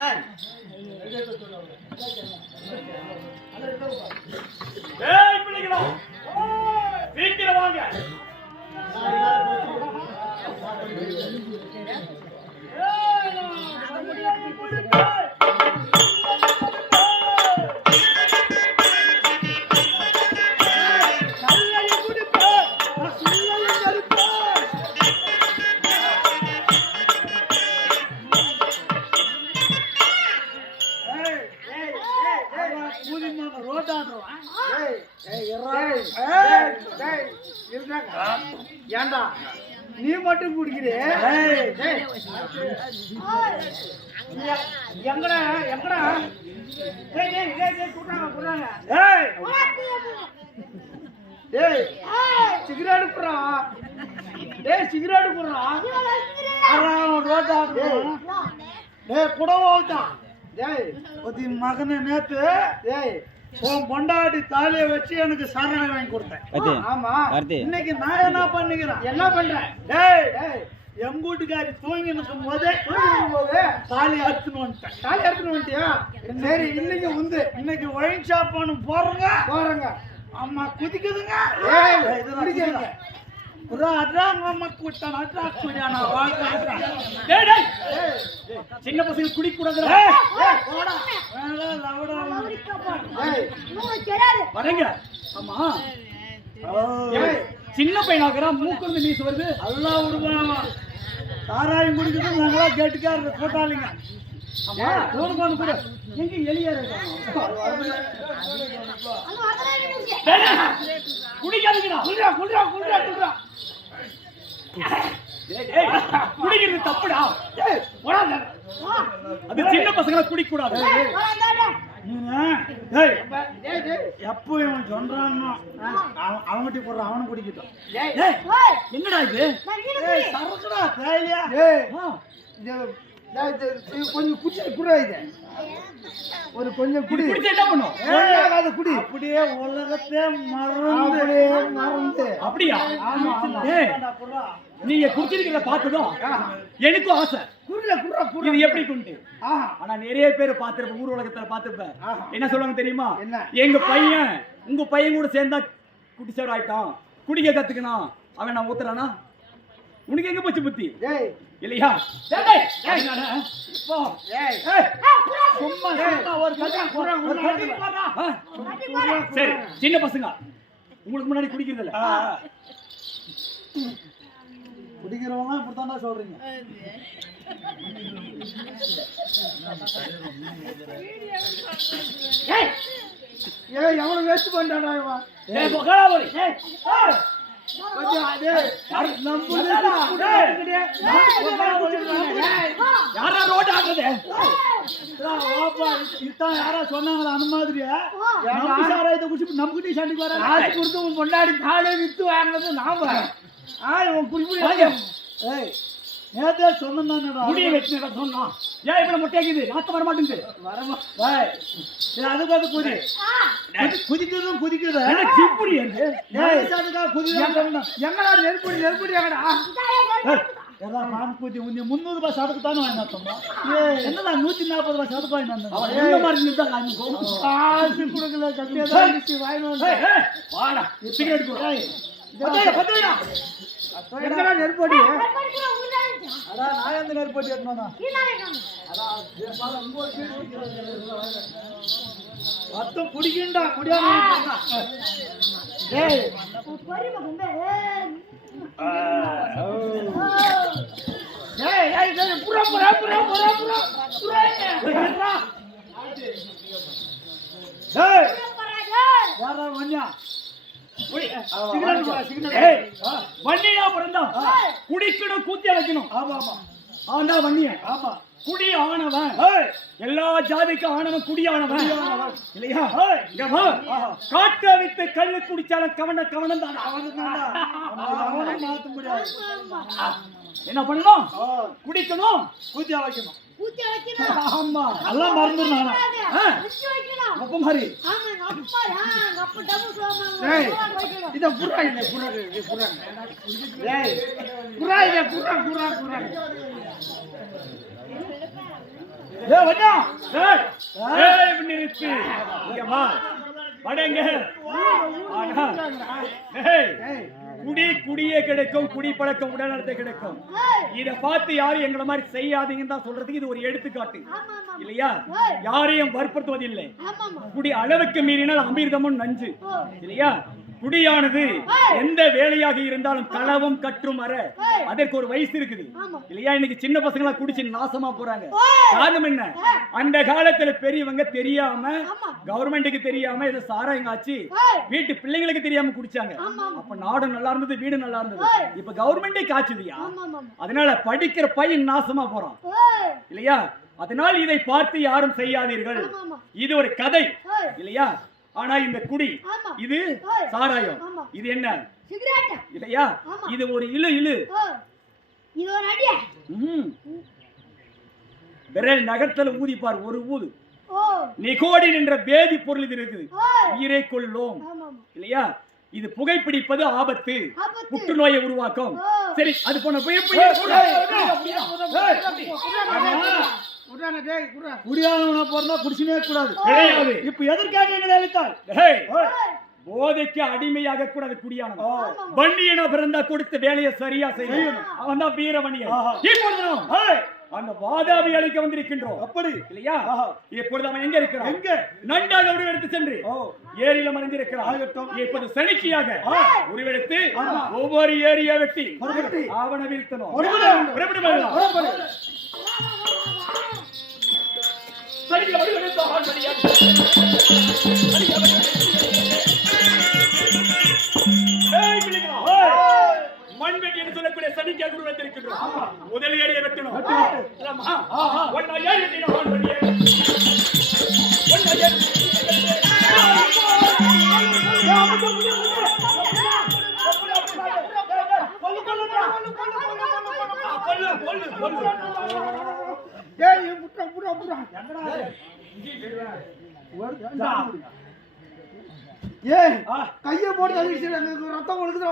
ஏய் பிள்ளைகளா சீக்கிரம் வாங்க. ஏண்டா நீ மட்டும் குடிக்கிறே? எங்கடா எங்கடா சிகரெட் போடுறான். சிகரெட் போடுறான். குடவாதான் மகனை நேத்து உன் பொண்டாட்டி தாலியை வச்சு எனக்கு சாரணை வாங்கி கொடுத்தேன். ஆமா, இன்னைக்கு நான் என்ன பண்ணிக்கிறேன்? என்ன பண்றேன்? என் வீட்டுக்காரி தூங்கி நிற்கும் போதே தாலி அறுத்துன்னு வந்துட்டேன். தாலி அறுத்துன்னு வந்துட்டியா? சரி, இன்னைக்கு ஒயின் ஷாப் ஒன்று போறேங்க. அம்மா குதிக்குதுங்க. குடிக்கிறீங்க சின்ன பசங்க குடிக்க கூடாது. வரங்க. ஆமா, சின்ன பையனாக்குறான், மூக்குறது நீசு வருது. எல்லாம் விடுவாங்க. சாராயம் குடிக்கிறது நல்லா கேட்டுக்காரு போட்டாளிங்க. கூட எங்க எளிய குடிக்காதுங்கடா. குடிக்கிறது தப்புடா. அது சின்ன பசங்களை குடிக்க கூடாது. எப்போ இவன் சொல்றான் அவங்ககிட்ட போடுற அவனு குடிக்கட்டும். என்னடா இது? சரக்குடா தேவையா? கொஞ்சம் குடிச்சு குடா. இது ஒரு கொஞ்சம் குடி. என்ன பண்ணும்? குடி. அப்படியே உலகத்தே மறந்து. அப்படியா? நீங்க குடிச்சிருக்கிறத பார்த்ததும் எனக்கும் ஆசை. இது எப்படி குண்டு? ஆனா நிறைய பேர் பார்த்திருப்பேன், ஊர் உலகத்துல பார்த்திருப்பேன். என்ன சொல்லுவாங்க தெரியுமா? எங்க பையன் உங்க பையன் கூட சேர்ந்தா குடிச்சவர் ஆயிட்டான், குடிக்க கத்துக்கணும். அவன் நான் ஊத்துறானா? உனக்கு எங்க போச்சு புத்தி? இல்லையா? சரி, சின்ன பசங்க உங்களுக்கு முன்னாடி குடிக்கிறது இல்ல. குடிக்கிறவங்க இப்படித்தான் சொல்றீங்க. எவனை வேஸ்ட் பண்றான் இவன்? யாரா சொன்னாங்களா அந்த மாதிரியா? நமக்கு சண்டைக்கு வர காசு கொடுத்து உன் பொண்டாடி தாளே வித்து வாங்கினது நாம. நேத்தே சொன்னா முடிய வச்சு சொன்னான். ஏன் இப்ப முட்டைக்குது? நாத்து வர மாட்டேங்குது. அதுக்கு அது குதி குதிக்குதும் குதிக்குது. எங்கடா நெருப்படி நெருப்படி எங்கடா? முன்னூறு ரூபாய் சதக்கு தானே வாங்கினா? என்னடா 140 ரூபாய் சதக்கு வாங்கினா? காசு கொடுக்கல. எங்கடா நெருப்படி? நான் எந்த நெருப்படி எடுத்தோம்னா மொத்தம் குடிக்கண்டா முடியாம. வண்டியா பிறந்தா குடிக்கணும், கூத்தி அழைக்கணும். ஆமா ஆமா, ஆண்டா வண்டிய. ஆமா, குடி ஆனவன். எல்லா ஜாதிக்கும் ஆனவன் குடி ஆனவன் இல்லையா? காட்ட வித்து கல்லு குடிச்சாலும் கவனம் தான். மாத்த முடியாது. என்ன பண்ணணும்? குடிக்கணும், கூத்தி அழைக்கணும். ஆமா, எல்லாம் மறந்துடுறாங்க. அப்ப மாதிரி இத புறா இல்ல புறா புறா புறா புறா புறா ஏய் வண்ணா ஏய், ஏய், நிறுத்து. இங்க வா. வடங்க. ஆனா, ஏய், குடியே கிடைக்கும், குடி பழக்கம் உடல்நலத்தை கிடைக்கும். இத பார்த்து யாரும் எங்களை மாதிரி செய்யாதீங்கன்னு தான் சொல்றதுக்கு இது ஒரு எடுத்துக்காட்டு இல்லையா? யாரையும் வற்புறுத்துவதில்லை. குடி அளவுக்கு மீறினால் அமிர்தமும் நஞ்சு இல்லையா? குடியானது எந்த வேலையாக இருந்தாலும் களவும் கற்றும் அற அதற்கு ஒரு வயசு இருக்குது இல்லையா? இன்னைக்கு சின்ன பசங்களா குடிச்சு நாசமா போறாங்க. காரணம் என்ன? அந்த காலத்துல பெரியவங்க தெரியாம, கவர்மெண்ட்டுக்கு தெரியாம இதை சாராயம் காய்ச்சி வீட்டு பிள்ளைங்களுக்கு தெரியாம குடிச்சாங்க. அப்ப நாடும் நல்லா இருந்தது, வீடு நல்லா இருந்தது. இப்ப கவர்மெண்டே காய்ச்சுதியா? அதனால படிக்கிற பையன் நாசமா போறான் இல்லையா? அதனால் இதை பார்த்து யாரும் செய்யாதீர்கள். இது ஒரு கதை இல்லையா? ஆனா இந்த குடி, இது சாராயம், இது என்ன இல்லையா? இது ஒரு இழு விரல் நகர்த்தல ஊதிப்பார் ஒரு ஊது. நிகோடின் என்ற வேதி பொருள் இது இருக்குது, உயிரை கொள்ளும் இல்லையா? இது புகைப்பிடிப்பது ஆபத்து, புற்றுநோயை உருவாக்கும். சரி, அது போன குடியானவனா போறதா குடிச்சுனே கூடாது கிடையாது. இப்ப எதற்காக எங்களை அழைத்தால்? போதைக்கு அடிமையாக கூடாது குடியானவன். வன்னியனா பிறந்தா கொடுத்த வேலையை சரியா செய்யணும். அவன் தான் வீரவணியன். அந்த வாதாபி அழைக்க வந்திருக்கின்றோம். அப்படி இல்லையா? இப்பொழுது அவன் எங்க இருக்கிறான்? எங்க? நன்றாக உருவெடுத்து சென்று ஏரியில மறைந்திருக்கிறான். இப்போது சனிக்கியாக உருவெடுத்து ஒவ்வொரு ஏரியா வெட்டி அவனை வீழ்த்தணும். மண்வெட்டி என்று சொல்லக்கூடிய சனிக்காக உருவெடுத்திருக்கின்றோம். முதல் ஏரியை வெட்டணும். கைய போட்டு ரத்தம் ஒழுகுது.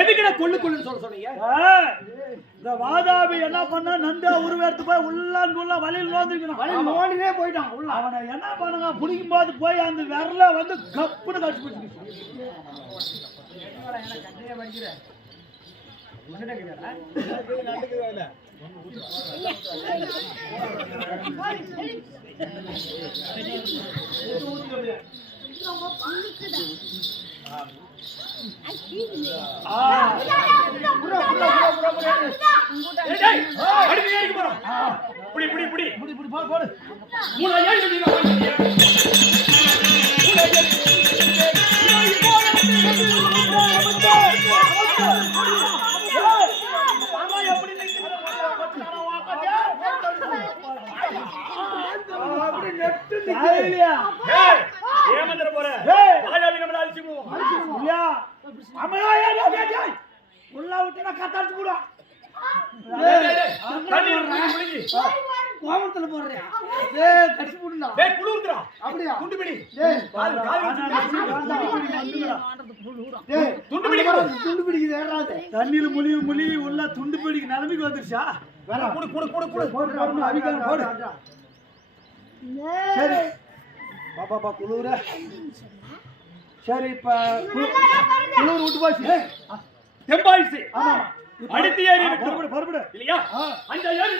எதுக்கு கொள்ளு கொள்ளுன்னு சொல்ல சொன்னீங்க? இந்த வாதாபி என்ன பண்ணா நந்தா உருவெடுத்து போய் உள்ள வழியில் நோண்டினே போயிட்டான் உள்ள. அவனை என்ன பண்ணுங்க, பிடிக்கும் போது போய் அந்த விரல வந்து கப்புன்னு கட்சி பிடிச்சு. ஏமாந்துற போற உள்ள விட்டு கத்தாச்சு கூட கோபத்துல போடுறியா? கட்சி போடுடா. குளிர்றா. அப்படியா? துண்டு பிடி. துண்டு பிடிக்குது ஏறாது. தண்ணியில முழுகி உள்ள துண்டு பிடிக்கு நிலைமைக்கு வந்துருச்சா? போடு. சரி பாப்பா குளிர. சரி இப்ப குளிர் விட்டு போச்சு, தெம்பாயிடுச்சு. ஆமா அடுத்த ஏரி பரபடு இல்லையா? அந்த ஏரி